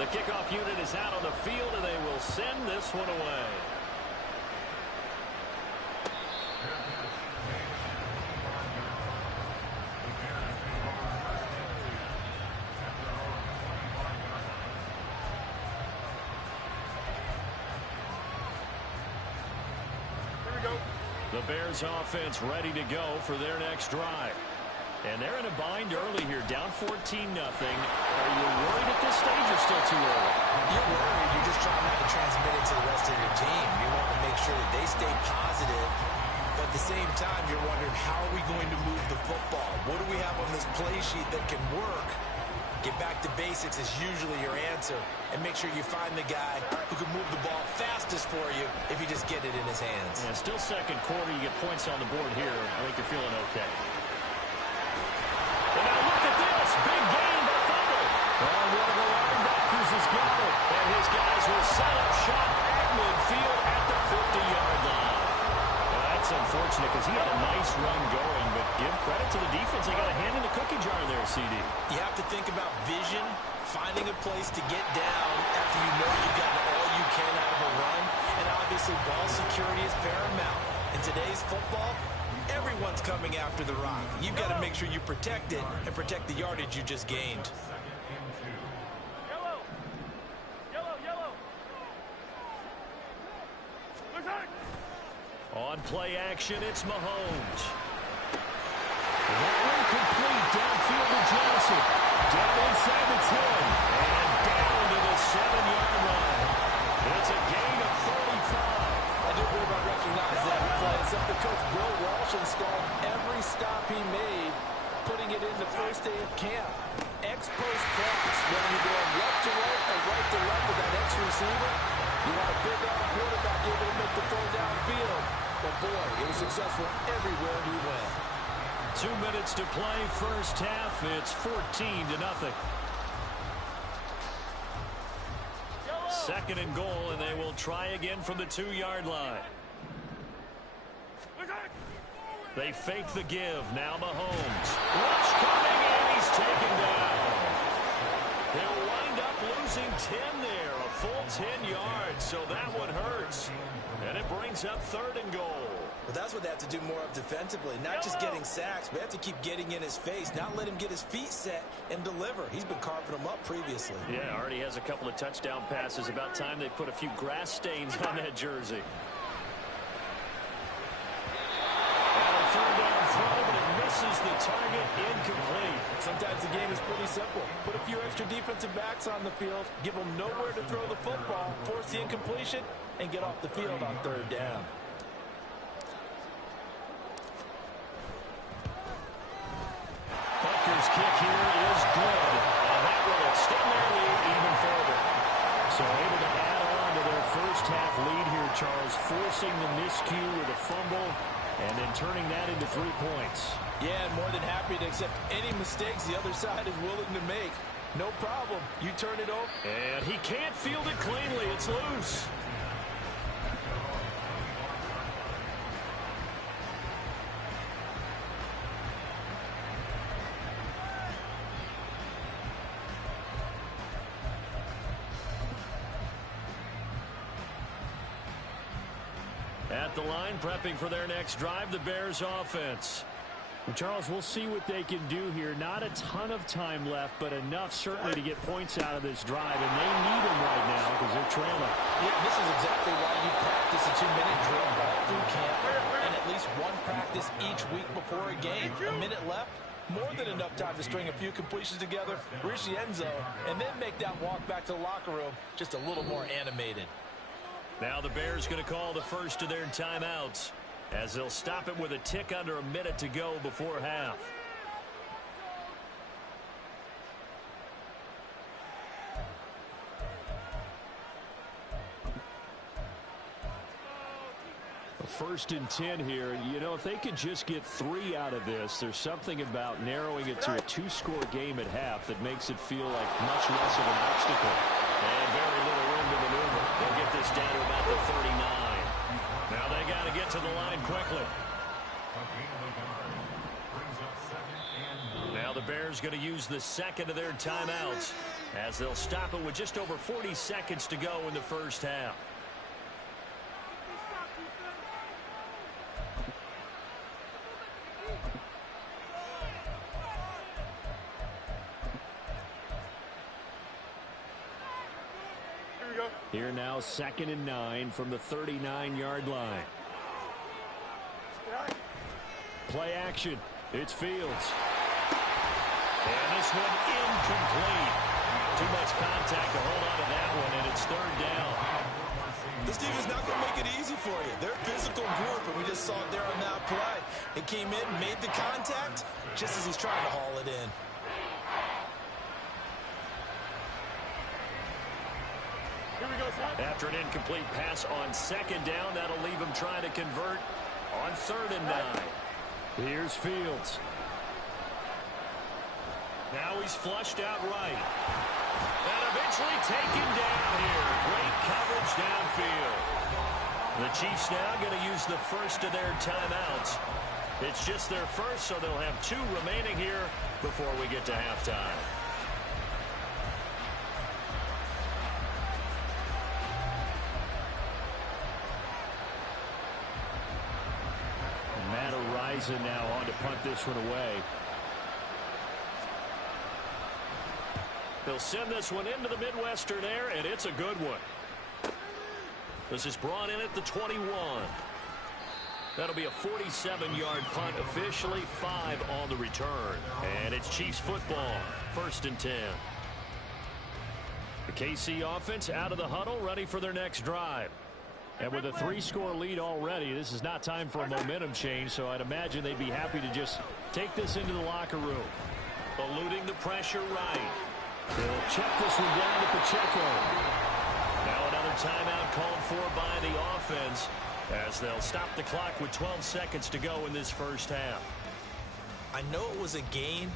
The kickoff unit is out on the field, and they will send this one away. The Bears offense ready to go for their next drive. And they're in a bind early here, down 14-0. Are you worried at this stage or still too early? You're worried. You're just trying not to transmit it to the rest of your team. You want to make sure that they stay positive. But at the same time, you're wondering, how are we going to move the football? What do we have on this play sheet that can work? Get back to basics is usually your answer. And make sure you find the guy who can move the ball fastest for you if you just get it in his hands. Yeah, still second quarter. You get points on the board here. I think you're feeling okay. And now look at this. Big gain by Fumble. And one of the linebackers has got it. And his guys will set up shop at midfield at the 50-yard line. Well, that's unfortunate because he had a nice run going, but give credit to the defense. They got a hand in the cookie jar there, CD. You have to think about vision, finding a place to get down after you know you've got all you can out of a run, and obviously ball security is paramount. In today's football, everyone's coming after the rock. You've got to make sure you protect it and protect the yardage you just gained. Yellow. Yellow, yellow. On play action, it's Mahomes. That one complete downfield to Johnson. Down inside the 10. And down to the 7-yard line. It's a gain of 35. I do believe I recognize that play. It's something Coach Bill Walsh installed every stop he made, putting it in the first day of camp. X-post practice, whether you're going left to right or right to left with that X-receiver, you want a big-arm quarterback able to make the throw downfield. But boy, it was successful everywhere he went. 2 minutes to play, first half. It's 14-0. Second and goal, and they will try again from the 2-yard line. They fake the give. Now Mahomes. Rush coming, and he's taken down. They'll wind up losing 10 there, a full 10 yards, so that one hurts. And it brings up third and goal. Well, that's what they have to do more of defensively, not just getting sacks, but they have to keep getting in his face, not let him get his feet set and deliver. He's been carving them up previously. Yeah, already has a couple of touchdown passes. About time they put a few grass stains on that jersey. Third down throw, but it misses the target, incomplete. Sometimes the game is pretty simple. Put a few extra defensive backs on the field, give them nowhere to throw the football, force the incompletion, and get off the field on third down. Bucker's kick here is good. And that will extend their lead even further. So able to add on to their first half lead here, Charles, forcing the miscue with a fumble and then turning that into 3 points. Yeah, and more than happy to accept any mistakes the other side is willing to make. No problem. You turn it over. And he can't field it cleanly. It's loose. At the line, prepping for their next drive, the Bears offense. Well, Charles, we'll see what they can do here. Not a ton of time left, but enough certainly to get points out of this drive, and they need them right now because they're trailing. Yeah, this is exactly why you practice a 2-minute drill all through camp and at least one practice each week before a game. A minute left, more than enough time to string a few completions together, reach the end zone, and then make that walk back to the locker room just a little more animated. Now the Bears going to call the first of their timeouts as they'll stop it with a tick under a minute to go before half. First and 10 here. You know, if they could just get 3 out of this, there's something about narrowing it to a 2-score game at half that makes it feel like much less of an obstacle. And very little room to maneuver. They'll get this down to about the 39. Now they got to get to the line quickly. Now the Bears going to use the second of their timeouts as they'll stop it with just over 40 seconds to go in the first half. Here now, 2nd and 9 from the 39-yard line. Play action. It's Fields. And this one incomplete. Too much contact to hold on to that one, and it's 3rd down. This defense not going to make it easy for you. They're a physical group, and we just saw it there on that play. It came in, made the contact, just as he's trying to haul it in. After an incomplete pass on 2nd down, that'll leave him trying to convert on 3rd and 9. Here's Fields. Now he's flushed out right. And eventually taken down here. Great coverage downfield. The Chiefs now going to use the first of their timeouts. It's just their first, so they'll have 2 remaining here before we get to halftime. Matt Araiza now on to punt this one away. They'll send this one into the Midwestern air, and it's a good one. This is brought in at the 21. That'll be a 47-yard punt, officially 5 on the return. And it's Chiefs football, 1st and 10. The KC offense out of the huddle, ready for their next drive. And with a 3-score lead already, this is not time for a momentum change, so I'd imagine they'd be happy to just take this into the locker room. Eluding the pressure right. They'll check this one down to Pacheco. Now another timeout called for by the offense as they'll stop the clock with 12 seconds to go in this first half. I know it was a gain,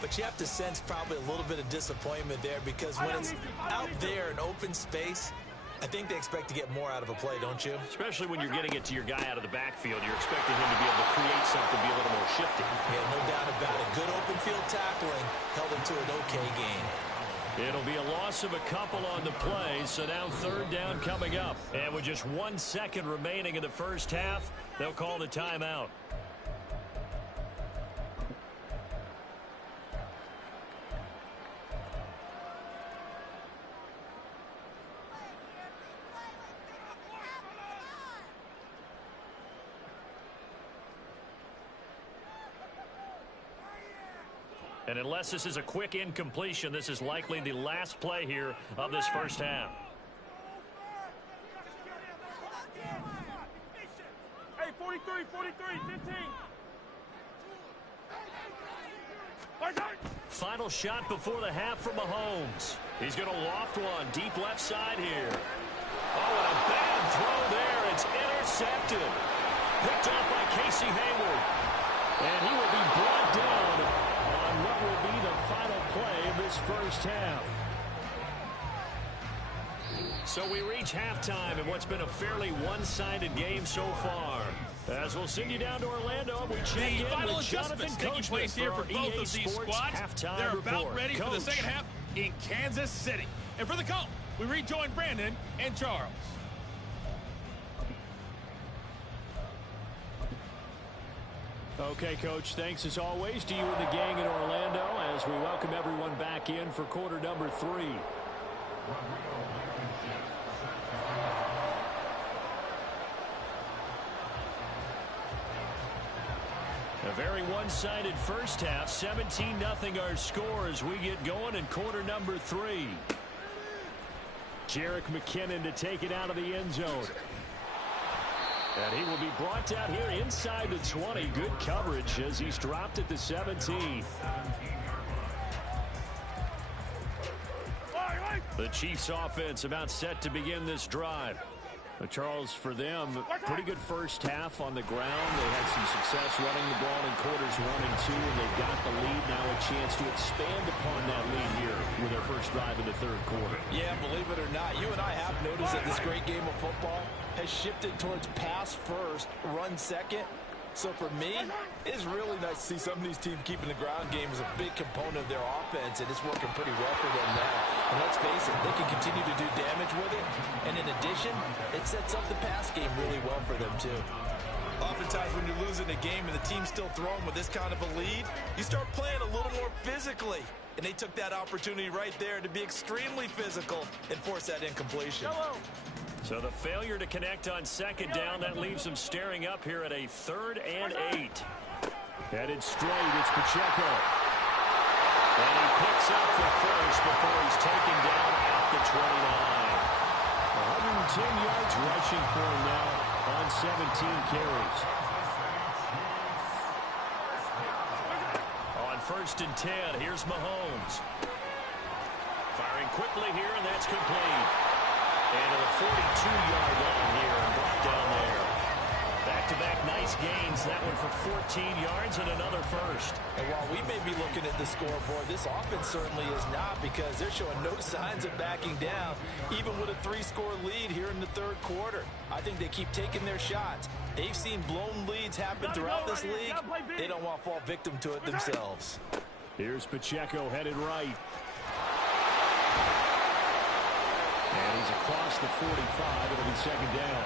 but you have to sense probably a little bit of disappointment there because when it's out there in open space, I think they expect to get more out of a play, don't you? Especially when you're getting it to your guy out of the backfield. You're expecting him to be able to create something, be a little more shifty. Yeah, no doubt about it. Good open field tackling held him to an okay gain. It'll be a loss of a couple on the play, so now 3rd down coming up. And with just 1 second remaining in the first half, they'll call the timeout. And unless this is a quick incompletion, this is likely the last play here of this first half. Hey, 43, 15. Final shot before the half from Mahomes. He's going to loft one deep left side here. Oh, and a bad throw there. It's intercepted. Picked up by Casey Hayward. And he will be brought down on what will be the final play of this first half. So we reach halftime in what's been a fairly one-sided game so far. As we'll send you down to Orlando, we check in with Jonathan taking place here for both EA of these Sports squads. They're about ready for the second half in Kansas City. And for the call, we rejoin Brandon and Charles. Okay, Coach, thanks as always to you and the gang in Orlando as we welcome everyone back in for quarter number 3. A very one-sided first half, 17-0 our score as we get going in quarter number 3. Jerick McKinnon to take it out of the end zone. And he will be brought down here inside the 20. Good coverage as he's dropped at the 17. The Chiefs offense about set to begin this drive. Charles, for them, pretty good first half on the ground. They had some success running the ball in quarters 1 and 2, and they've got the lead. Now a chance to expand upon that lead here with their first drive in the third quarter. Yeah, believe it or not, you and I have noticed that this great game of football has shifted towards pass first, run second. So for me, it's really nice to see some of these teams keeping the ground game as a big component of their offense, and it's working pretty well for them now. And let's face it, they can continue to do damage with it. And in addition, it sets up the pass game really well for them too. Oftentimes when you're losing a game and the team's still throwing with this kind of a lead, you start playing a little more physically. And they took that opportunity right there to be extremely physical and force that incompletion. So the failure to connect on second down, that leaves them staring up here at a 3rd and 8. Headed straight, it's Pacheco. And he picks up the first before he's taken down at the 29. 110 yards rushing for him now on 17 carries. On 1st and 10, here's Mahomes. Firing quickly here, and that's complete. And to the 42-yard line here and brought down there. Back-to-back nice gains. That one for 14 yards and another first. And while we may be looking at the scoreboard, this offense certainly is not, because they're showing no signs of backing down, even with a 3-score lead here in the 3rd quarter. I think they keep taking their shots. They've seen blown leads happen throughout this league. They don't want to fall victim to it themselves. Here's Pacheco headed right. And he's across the 45. It'll be second down.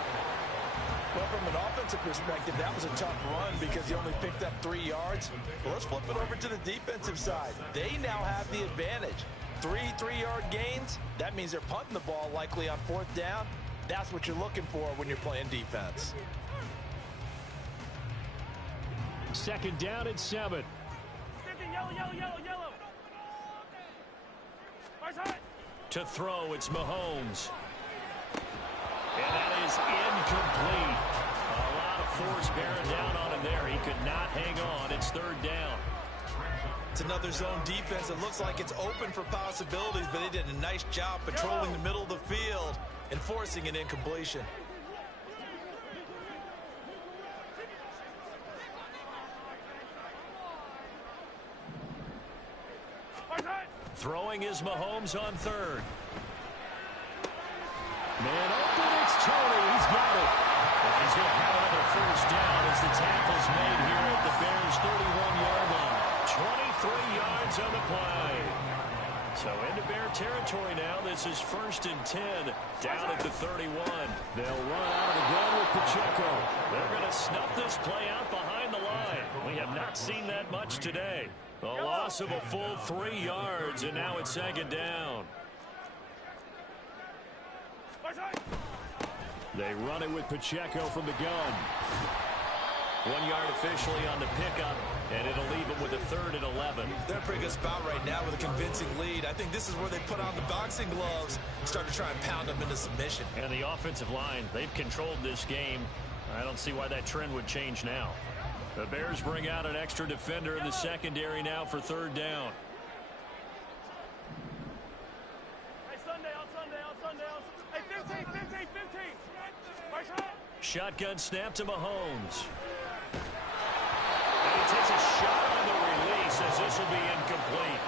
Well, from an offensive perspective, that was a tough run because he only picked up 3 yards. Well, let's flip it over to the defensive side. They now have the advantage. 3 3-yard gains. That means they're punting the ball likely on 4th down. That's what you're looking for when you're playing defense. Second down at 7. Yellow. To throw, it's Mahomes. And that is incomplete. A lot of force bearing down on him there. He could not hang on. It's 3rd down. It's another zone defense. It looks like it's open for possibilities, but they did a nice job patrolling the middle of the field and forcing an incompletion. Throwing is Mahomes on 3rd. Man open, it's Tony. He's got it. And he's going to have another first down as the tackle's made here at the Bears' 31-yard line. 23 yards on the play. So into Bear territory now. This is 1st and 10 down at the 31. They'll run out of the gun with Pacheco. They're going to snuff this play out behind the line. We have not seen that much today. A loss of a full 3 yards, and now it's 2nd down. They run it with Pacheco from the gun. 1 yard officially on the pickup, and it'll leave them with a 3rd and 11. They're in a pretty good spot right now with a convincing lead. I think this is where they put on the boxing gloves, start to try and pound them into submission. And the offensive line, they've controlled this game. I don't see why that trend would change now. The Bears bring out an extra defender in the secondary now for 3rd down. Hey, Sunday. Hey, 15. Shotgun snap to Mahomes. And he takes a shot on the release as this will be incomplete.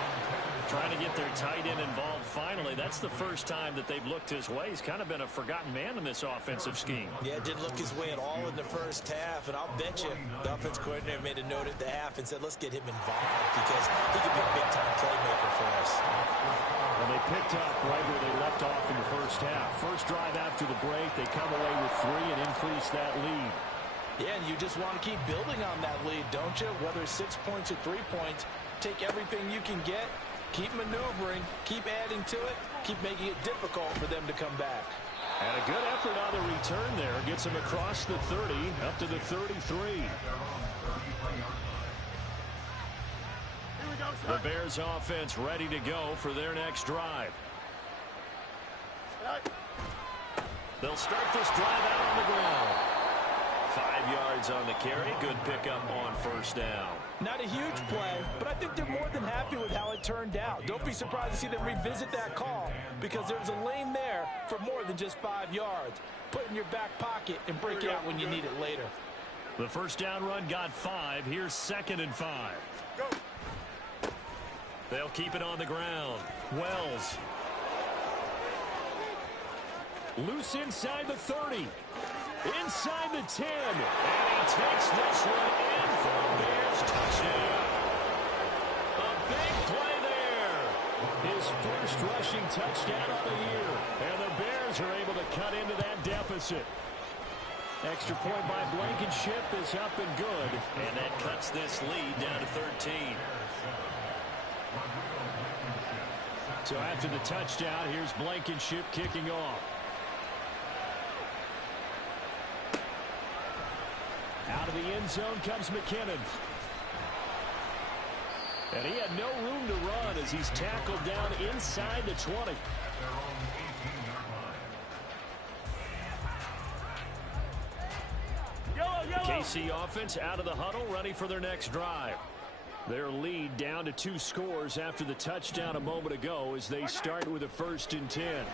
Trying to get their tight end involved finally. That's the first time that they've looked his way. He's kind of been a forgotten man in this offensive scheme. Yeah, didn't look his way at all in the first half, and I'll bet you the offense coordinator made a note at the half and said, let's get him involved because he could be a big-time playmaker for us. And they picked up right where they left off in the first half. First drive after the break, they come away with 3 and increase that lead. Yeah, and you just want to keep building on that lead, don't you? Whether it's 6 points or 3 points, take everything you can get. Keep maneuvering, keep adding to it, keep making it difficult for them to come back. And a good effort on the return there. Gets him across the 30, up to the 33. The Bears offense ready to go for their next drive. They'll start this drive out on the ground. 5 yards on the carry. Good pickup on 1st down. Not a huge play, but I think they're more than happy with how it turned out. Don't be surprised to see them revisit that call because there's a lane there for more than just 5 yards. Put it in your back pocket and break it out when you need it later. The first down run got 5. Here's 2nd and 5. Go. They'll keep it on the ground. Wells. Loose inside the 30. Inside the 10. And he takes this one in for a Bears touchdown. A big play there. His first rushing touchdown of the year. And the Bears are able to cut into that deficit. Extra point by Blankenship is up and good. And that cuts this lead down to 13. So after the touchdown, here's Blankenship kicking off. Out of the end zone comes McKinnon. And he had no room to run as he's tackled down inside the 20. KC offense out of the huddle, ready for their next drive. Their lead down to 2 scores after the touchdown a moment ago as they start with a 1st and 10.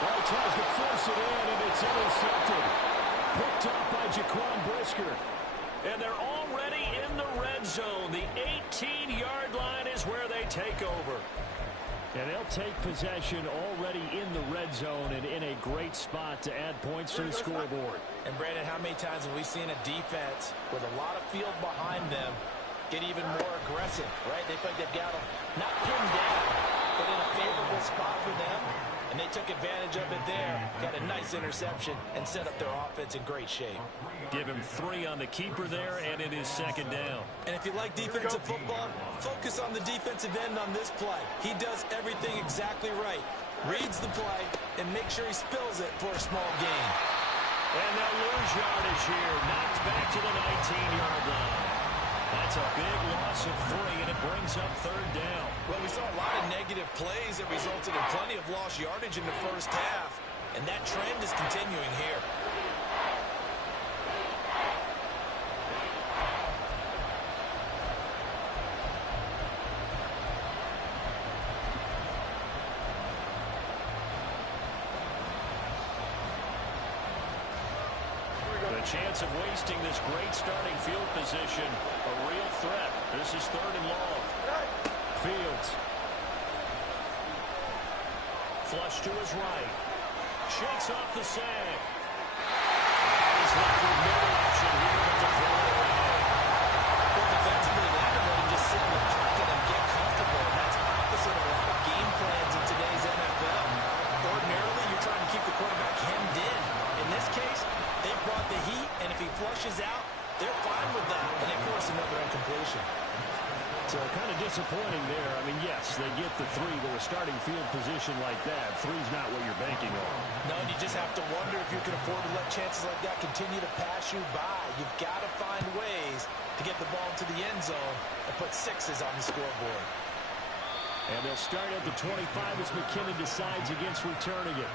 Well, tries to force it in, and it's intercepted. Picked up by Jaquan Brisker. And they're already in the red zone. The 18-yard line is where they take over. And they'll take possession already in the red zone and in a great spot to add points to the scoreboard. And, Brandon, how many times have we seen a defense with a lot of field behind them get even more aggressive, right? They feel like they've got them not pinned down, but in a favorable spot for them. And they took advantage of it there. Got a nice interception and set up their offense in great shape. Give him 3 on the keeper there, and it is 2nd down. And if you like defensive football, focus on the defensive end on this play. He does everything exactly right. Reads the play and make sure he spills it for a small gain. And they'll lose yardage here. Knocked back to the 19-yard line. That's a big loss of 3, and it brings up 3rd down. Well, we saw a lot of negative plays that resulted in plenty of lost yardage in the first half, and that trend is continuing here. The chance of wasting this great starting field position, a real threat. This is 3rd and long. Fields. Flush to his right. Shakes off the sag. He's left with no option here but to throw it away. Well, defensively, they have to let him just sit in the pocket and get comfortable. And that's opposite a lot of game plans in today's NFL. Ordinarily, you're trying to keep the quarterback hemmed in. In this case, they brought the heat, and if he flushes out, they're fine with that, and they force another incompletion. So kind of disappointing there. I mean, yes, they get the 3, but a starting field position like that, 3's not what you're banking on. No, and you just have to wonder if you can afford to let chances like that continue to pass you by. You've got to find ways to get the ball to the end zone and put 6s on the scoreboard. And they'll start at the 25 as McKinnon decides against returning it.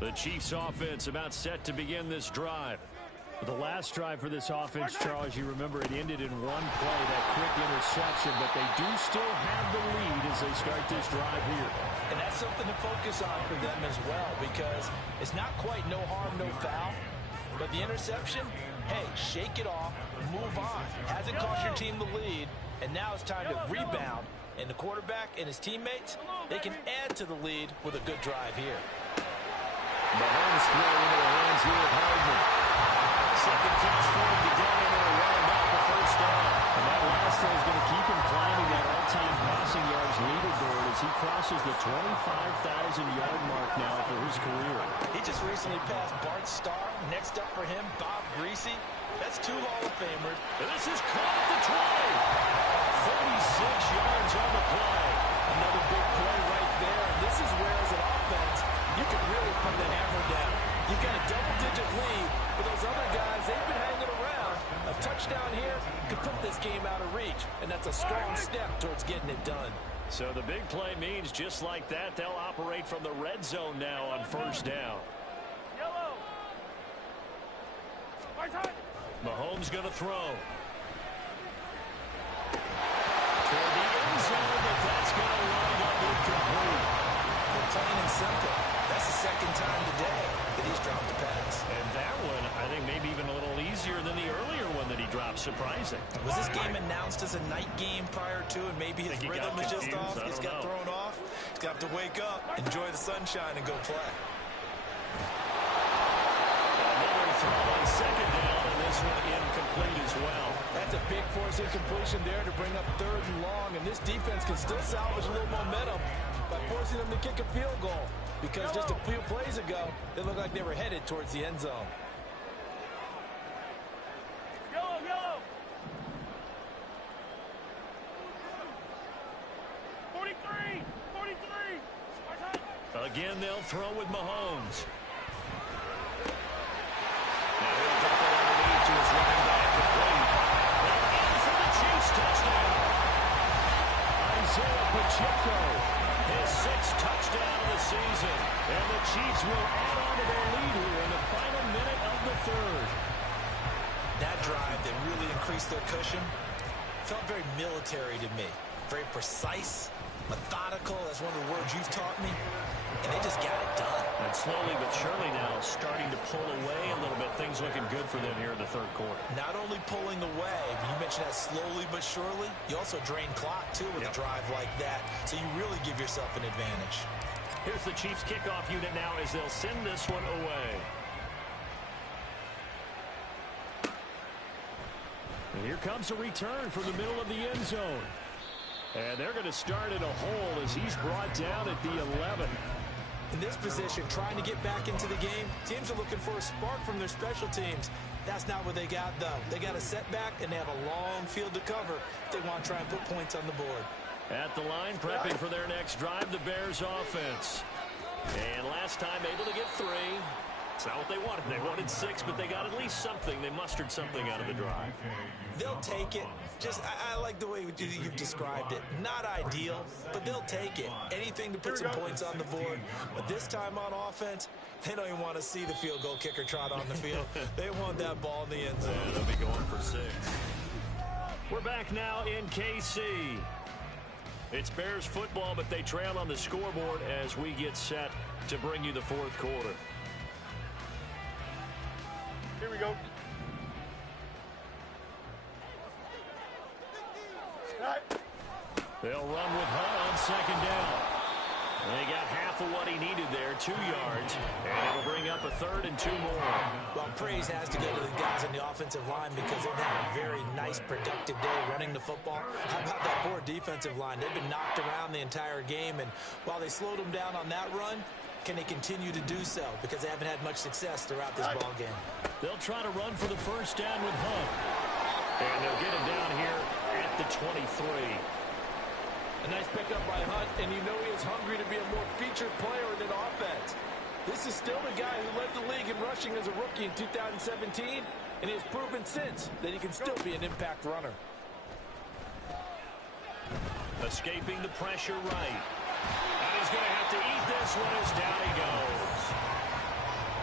The Chiefs offense about set to begin this drive. The last drive for this offense, Charles, you remember it ended in one play, that quick interception, but they do still have the lead as they start this drive here. And that's something to focus on for them as well, because it's not quite no harm, no foul, but the interception, hey, shake it off, move on. Hasn't cost your team the lead, and now it's time to rebound. And the quarterback and his teammates, they can add to the lead with a good drive here. Mahomes throw into the hands here of Hardman. Second catch for him to get in and run back the 1st down. And that last throw is going to keep him climbing that all-time passing yards leaderboard as he crosses the 25,000-yard mark now for his career. He just recently passed Bart Starr. Next up for him, Bob Greasy. That's 2 Hall of Famers. And this is caught at the 20. 36 yards on the play. Another big play right there. And this is where, as an offense, you can really put the hammer down. You've got a double-digit lead, but those other guys, they've been hanging around. A touchdown here could put this game out of reach, and that's a strong step towards getting it done. So the big play means just like that, they'll operate from the red zone now on 1st down. Yellow. Mahomes going to throw. Toward the end zone, but that's going to wind up incomplete. plain and simple. That's the second time today that he's dropped a pass. And that one, I think, maybe even a little easier than the earlier one that he dropped. Surprising. Was this game announced as a night game prior to, and maybe his rhythm is just off? He's got thrown off. He's got to wake up, enjoy the sunshine, and go play. Another throw on second down, and this one incomplete as well. That's a big force incompletion there to bring up 3rd and long, and this defense can still salvage a little momentum by forcing them to kick a field goal, because just a few plays ago, they looked like they were headed towards the end zone. Yellow, yellow. 43, 43. Again, they'll throw with Mahomes. Now he'll drop it underneath to his running back complete. And in for the Chiefs touchdown. Isaiah Pacheco, his 6th touchdown of the season. And the Chiefs will add on to their lead here in the final minute of the 3rd. That drive that really increased their cushion felt very military to me. Very precise, methodical. That's one of the words you've taught me. And they just got it done. And slowly but surely now starting to pull away a little bit. Things looking good for them here in the 3rd quarter. Not only pulling away, you mentioned that slowly but surely, you also drain clock, too, with a drive like that. So you really give yourself an advantage. Here's the Chiefs kickoff unit now as they'll send this one away. And here comes a return from the middle of the end zone. And they're going to start in a hole as he's brought down at the 11. In this position, trying to get back into the game, teams are looking for a spark from their special teams. That's not what they got, though. They got a setback, and they have a long field to cover if they want to try and put points on the board. At the line, prepping for their next drive, the Bears offense. And last time able to get 3. It's not what they wanted. They wanted 6, but they got at least something. They mustered something out of the drive. They'll take it. I like the way you've described it. Not ideal, but they'll take it. Anything to put some points on the board. But this time on offense, they don't even want to see the field goal kicker trot on the field. They want that ball in the end zone. Yeah, they'll be going for 6. We're back now in KC. It's Bears football, but they trail on the scoreboard as we get set to bring you the 4th quarter. Here we go. They'll run with Hunt on second down. They got half of what he needed there, 2 yards, and it'll bring up a 3rd and 2 more. Well, praise has to go to the guys on the offensive line because they've had a very nice, productive day running the football. How about that poor defensive line? They've been knocked around the entire game, and while they slowed them down on that run, can they continue to do so? Because they haven't had much success throughout this ball game. They'll try to run for the 1st down with Hunt. And they'll get him down here at the 23. A nice pickup by Hunt, and you know he is hungry to be a more featured player in an offense. This is still the guy who led the league in rushing as a rookie in 2017, and he has proven since that he can still be an impact runner. Escaping the pressure right. And he's going to have to eat this one as down he goes.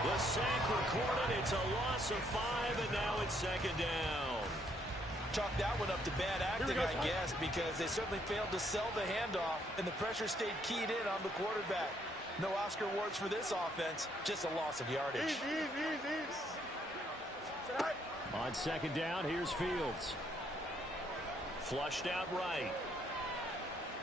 The sack recorded. It's a loss of 5, and now it's 2nd down. Chalk that one up to bad acting, I guess, because they certainly failed to sell the handoff, and the pressure stayed keyed in on the quarterback. No Oscar awards for this offense, just a loss of yardage. On 2nd down, here's Fields. Flushed out right.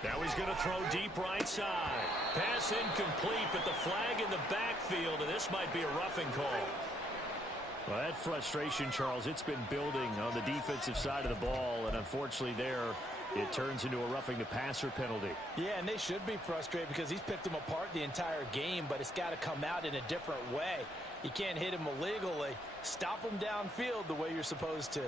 Now he's going to throw deep right side. Pass incomplete, but the flag in the backfield, and this might be a roughing call. Well, that frustration, Charles, it's been building on the defensive side of the ball, and unfortunately there, it turns into a roughing the passer penalty. Yeah, and they should be frustrated because he's picked them apart the entire game, but it's got to come out in a different way. You can't hit him illegally. Stop him downfield the way you're supposed to.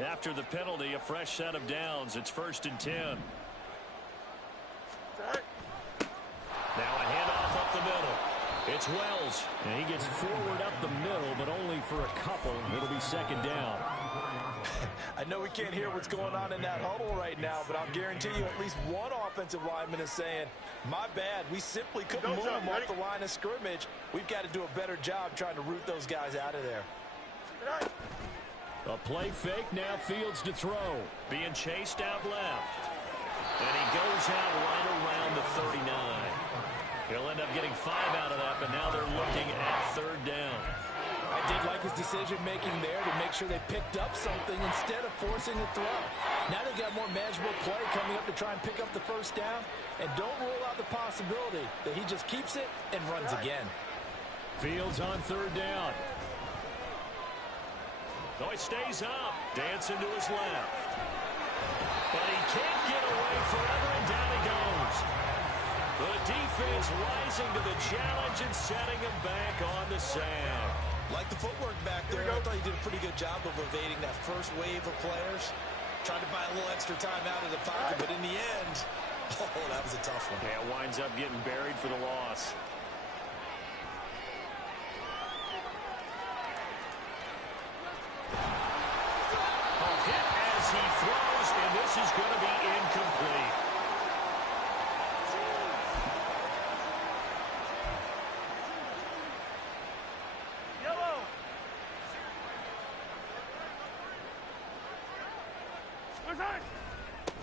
After the penalty, a fresh set of downs. It's 1st and 10. Now a handoff up the middle. It's Wells. And he gets forward up the middle, but only for a couple. It'll be 2nd down. I know we can't hear what's going on in that huddle right now, but I'll guarantee you at least one offensive lineman is saying, my bad, we simply couldn't move them off the line of scrimmage. We've got to do a better job trying to root those guys out of there. A play fake, now Fields to throw. Being chased out left. And he goes out right around the 39. He'll end up getting 5 out of that, but now they're looking at 3rd down. I did like his decision-making there to make sure they picked up something instead of forcing the throw. Now they've got more manageable play coming up to try and pick up the 1st down. And don't rule out the possibility that he just keeps it and runs again. Fields on 3rd down. Oh, he stays up. Dancing to his left. But he can't get away forever, and down he goes. The defense rising to the challenge and setting him back on the sand. Like the footwork back there, I thought he did a pretty good job of evading that first wave of players. Tried to buy a little extra time out of the pocket, but in the end, oh, that was a tough one. Yeah, winds up getting buried for the loss. A hit as he throws, and this is going to be incomplete.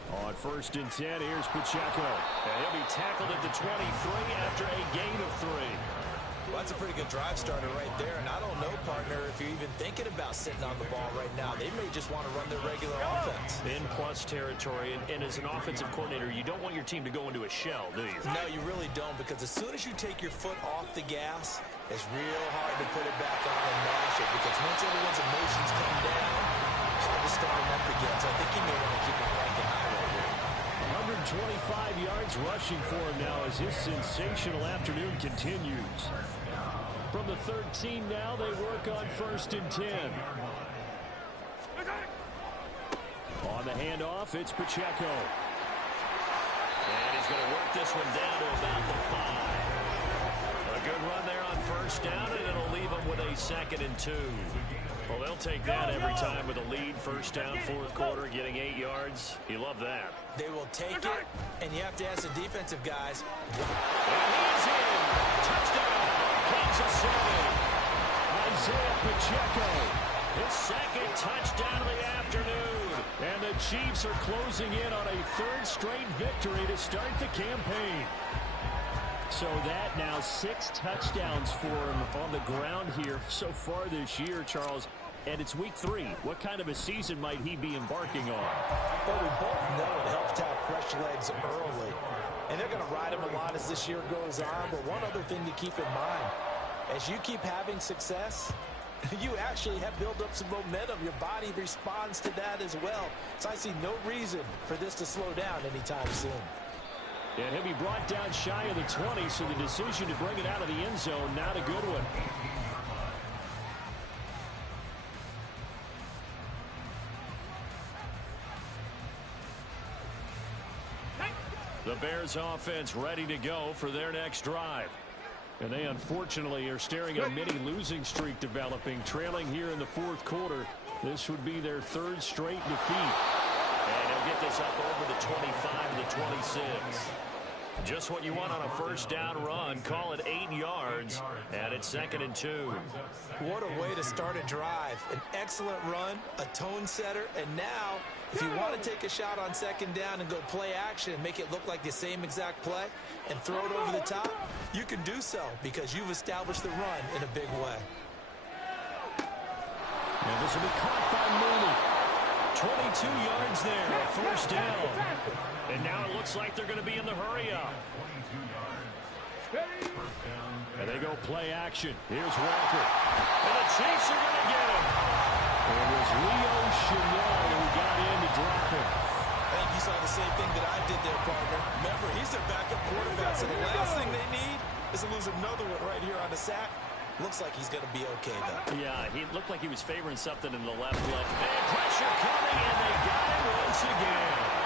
On 1st and 10, here's Pacheco. And he'll be tackled at the 23 after a gain of 3. Well, that's a pretty good drive starter right there. And I don't know, partner, if you're even thinking about sitting on the ball right now. They may just want to run their regular offense. In plus territory. And as an offensive coordinator, you don't want your team to go into a shell, do you? No, you really don't, because as soon as you take your foot off the gas, it's real hard to put it back on and mash it. Because once everyone's emotions come down, hard to start them up again. So I think you may want to keep it cranking high right here. 125 yards rushing for him now as his sensational afternoon continues. From the 13 now, they work on 1st and 10. On the handoff, it's Pacheco. And he's going to work this one down to about the 5. A good run there on 1st down, and it'll leave him with a 2nd and 2. Well, they'll take that every time with a lead. 1st down, 4th quarter, getting 8 yards. You love that. They will take it, and you have to ask the defensive guys. And he's in. Touchdown, Kansas City. Isaiah Pacheco, his 2nd touchdown of the afternoon. And the Chiefs are closing in on a 3rd straight victory to start the campaign. So that now 6 touchdowns for him on the ground here so far this year, Charles. And it's week 3. What kind of a season might he be embarking on? Well, we both know it helps to have fresh legs early. And they're going to ride him a lot as this year goes on. But one other thing to keep in mind, as you keep having success, you actually have built up some momentum. Your body responds to that as well. So I see no reason for this to slow down anytime soon. And he'll be brought down shy of the 20, so the decision to bring it out of the end zone, not a good one. The Bears offense ready to go for their next drive. And they unfortunately are staring at a mini losing streak developing, trailing here in the 4th quarter. This would be their 3rd straight defeat. And he'll get this up over the 25 to 26. Just what you want on a 1st down run. Call it 8 yards, and it's 2nd and 2. What a way to start a drive. An excellent run, a tone setter, and now, if you want to take a shot on 2nd down and go play action and make it look like the same exact play and throw it over the top, you can do so because you've established the run in a big way. And this will be caught by Mooney. 22 yards there, 1st down. And now it looks like they're going to be in the hurry-up. And they go play action. Here's Walker. And the Chiefs are going to get him. And it was Leo Chenal who got in to drop him. I think you saw the same thing that I did there, partner. Remember, he's their backup quarterback, so the last thing they need is to lose another one right here on the sack. Looks like he's going to be okay, though. Yeah, he looked like he was favoring something in the left leg. And pressure coming, and they got him once again.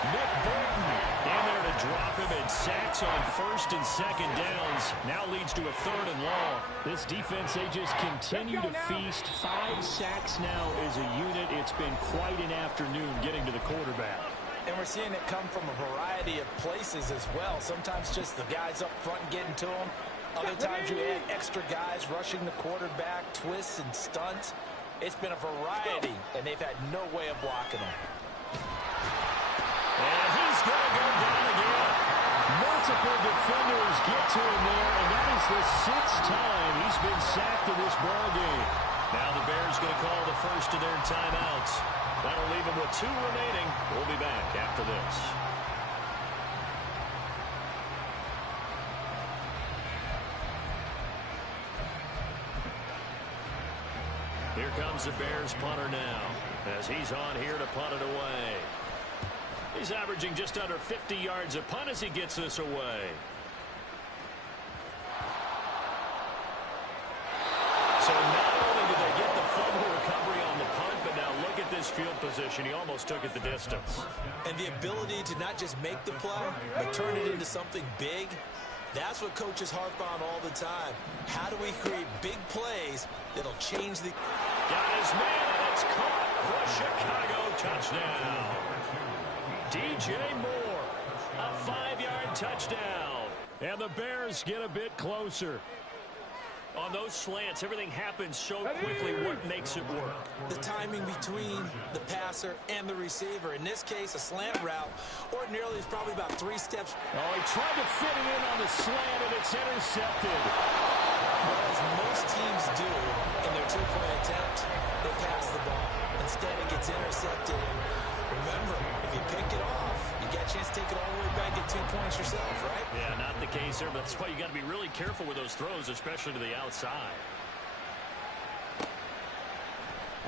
Nick Bolton in there to drop him, and sacks on first and second downs. Now leads to a third and long. This defense, they just continue to feast. 5 sacks now as a unit. It's been quite an afternoon getting to the quarterback. And we're seeing it come from a variety of places as well. Sometimes just the guys up front getting to them. Other times you add extra guys rushing the quarterback, twists and stunts. It's been a variety, and they've had no way of blocking them. And he's going to go down again. Multiple defenders get to him there, and that is the 6th time he's been sacked in this ballgame. Now the Bears going to call the first of their timeouts. That'll leave them with 2 remaining. We'll be back after this. Here comes the Bears punter now, as he's on here to punt it away. He's averaging just under 50 yards a punt as he gets this away. So not only did they get the fumble recovery on the punt, but now look at this field position. He almost took it the distance. And the ability to not just make the play, but turn it into something big, that's what coaches harp on all the time. How do we create big plays that'll change the... Got his man, and it's caught for a Chicago touchdown. DJ Moore, a 5-yard touchdown. And the Bears get a bit closer. On those slants, everything happens so quickly. What makes it work? The timing between the passer and the receiver. In this case, a slant route ordinarily is probably about 3 steps. Oh, he tried to fit it in on the slant, and it's intercepted. Well, as most teams do in their 2-point attempt, they pass the ball. Instead, it gets intercepted. Remember, if you pick it off, you get a chance to take it all the way back, get 2 points yourself, right? Yeah, not the case there, but that's why you got to be really careful with those throws, especially to the outside.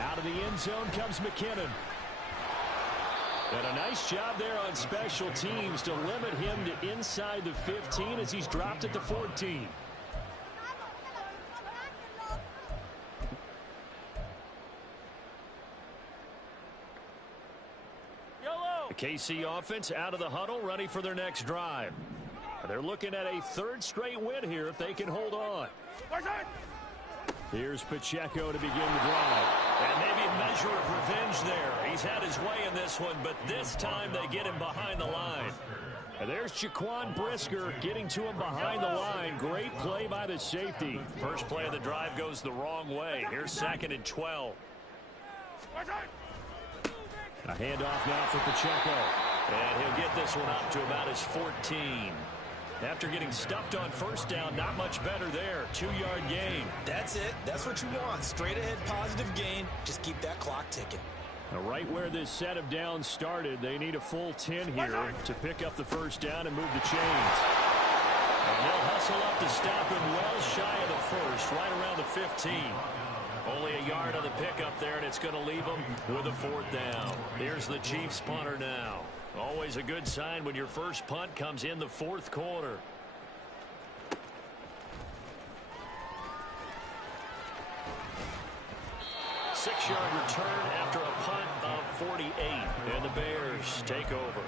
Out of the end zone comes McKinnon. And a nice job there on special teams to limit him to inside the 15 as he's dropped at the 14. The KC offense out of the huddle, ready for their next drive. They're looking at a 3rd straight win here if they can hold on. Here's Pacheco to begin the drive. And maybe a measure of revenge there. He's had his way in this one, but this time they get him behind the line. And there's Jaquan Brisker getting to him behind the line. Great play by the safety. First play of the drive goes the wrong way. Here's 2nd and 12. A handoff now for Pacheco. And he'll get this one up to about his 14. After getting stuffed on first down, not much better there. 2-yard gain. That's it. That's what you want. Straight ahead positive gain. Just keep that clock ticking. Now, right where this set of downs started, they need a full 10 here to pick up the first down and move the chains. And they'll hustle up to stop him well shy of the first, right around the 15. Only a yard on the pickup there, and it's going to leave them with a 4th down. Here's the Chiefs punter now. Always a good sign when your first punt comes in the 4th quarter. Six-yard return after a punt of 48. And the Bears take over.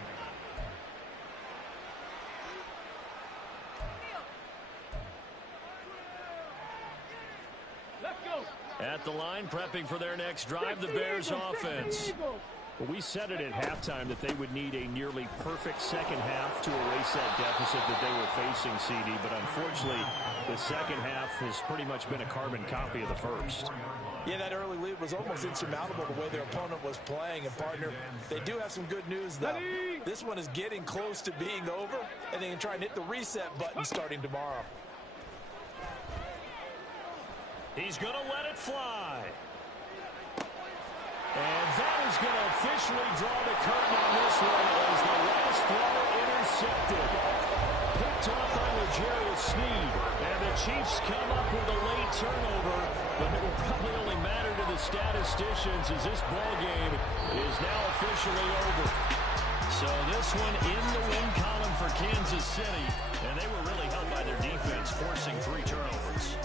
At the line, prepping for their next drive, the Bears offense. Well, we said it at halftime that they would need a nearly perfect second half to erase that deficit that they were facing, CD. But unfortunately, the second half has pretty much been a carbon copy of the first. Yeah, that early lead was almost insurmountable the way their opponent was playing. And, partner, they do have some good news, though. This one is getting close to being over, and they can try and hit the reset button starting tomorrow. He's going to let it fly. And that is going to officially draw the curtain on this one as the last throw intercepted. Picked off by L'Jarius Sneed. And the Chiefs come up with a late turnover, but it will probably only matter to the statisticians as this ball game is now officially over. So this one in the win column for Kansas City, and they were really helped by their defense forcing 3 turnovers.